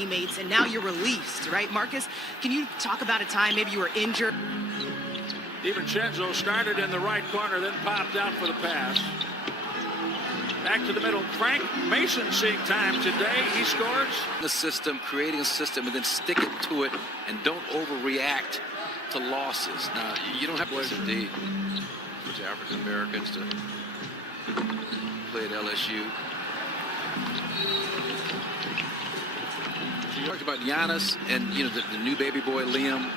teammates, and now you're released, right? Marcus, can you talk about a time maybe you were injured? DiVincenzo started in the right corner, then popped out for the pass. Back to the middle. Frank Mason seeing time today. He scores. The system, creating a system, and then stick it to it, and don't overreact to losses. Now, you don't have to, indeed, for the African Americans to play at LSU. You talked about Giannis and, you know, the new baby boy Liam,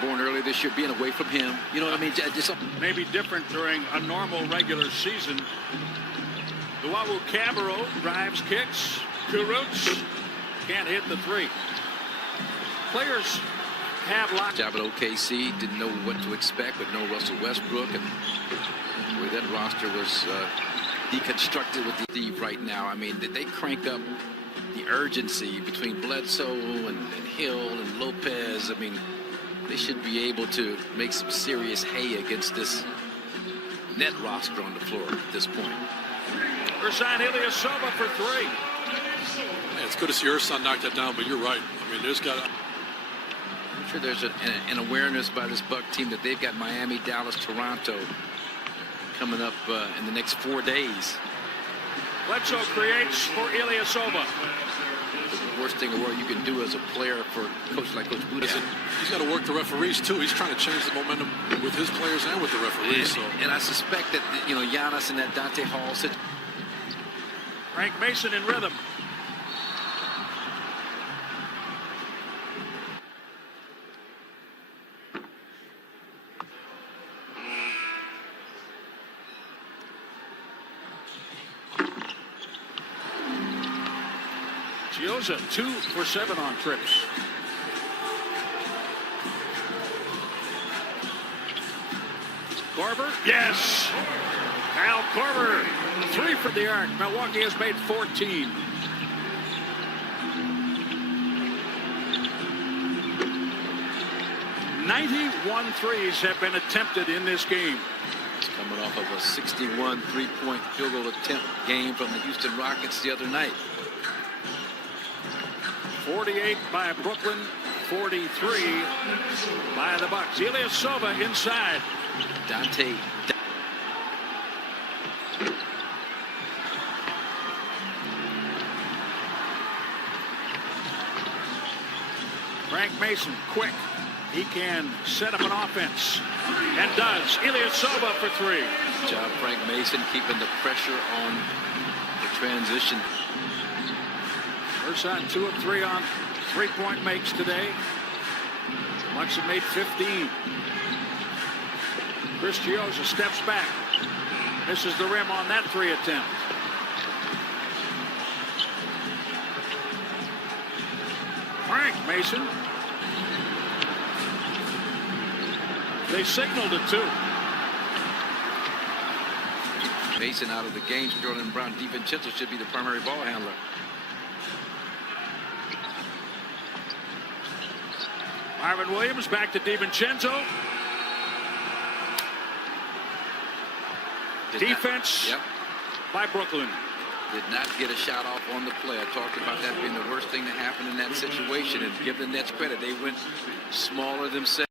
born earlier this year, being away from him. You know what I mean? Just maybe different during a normal regular season. Luau Cabarro drives, kicks. Kurucs can't hit the three. Players have locked. Job at OKC, didn't know what to expect, but no Russell Westbrook, and the way that roster was deconstructed with the Steve right now. I mean, did they crank up the urgency between Bledsoe and Hill and Lopez? I mean, they should be able to make some serious hay against this net roster on the floor at this point. Ersan Ilyasova for three. Man, it's good to see Ersan knock that down, but you're right. I mean, there's got to... I'm sure there's an awareness by this Buck team that they've got Miami, Dallas, Toronto coming up in the next 4 days. Bledsoe creates for Ilyasova. The worst thing in the world you can do as a player for a coach like Coach Buda. He's got to work the referees too. He's trying to change the momentum with his players and with the referees. And I suspect that, you know, Giannis and that Dante Hall said. Frank Mason in rhythm. Gioza 2 for 7 on trips. Korver, yes. Al Korver, 3 for the arc. Milwaukee has made 14. .91 threes have been attempted in this game. It's coming off of a 61 three-point field goal attempt game from the Houston Rockets the other night. 48 by Brooklyn, 43 by the Bucks. Ilyasova inside. Dante. Frank Mason, quick. He can set up an offense, and does. Ilyasova for 3. Good job, Frank Mason, keeping the pressure on the transition. Ersan 2 of 3 on three-point makes today. Bucks have made 15. Chris Gioza steps back. Misses the rim on that 3 attempt. Frank Mason. They signaled it too. Mason out of the game. Jordan Brown. DiVincenzo should be the primary ball handler. Marvin Williams back to DiVincenzo. Defense by Brooklyn. Did not get a shot off on the play. I talked about that being the worst thing that happened in that situation, and give the Nets credit. They went smaller themselves.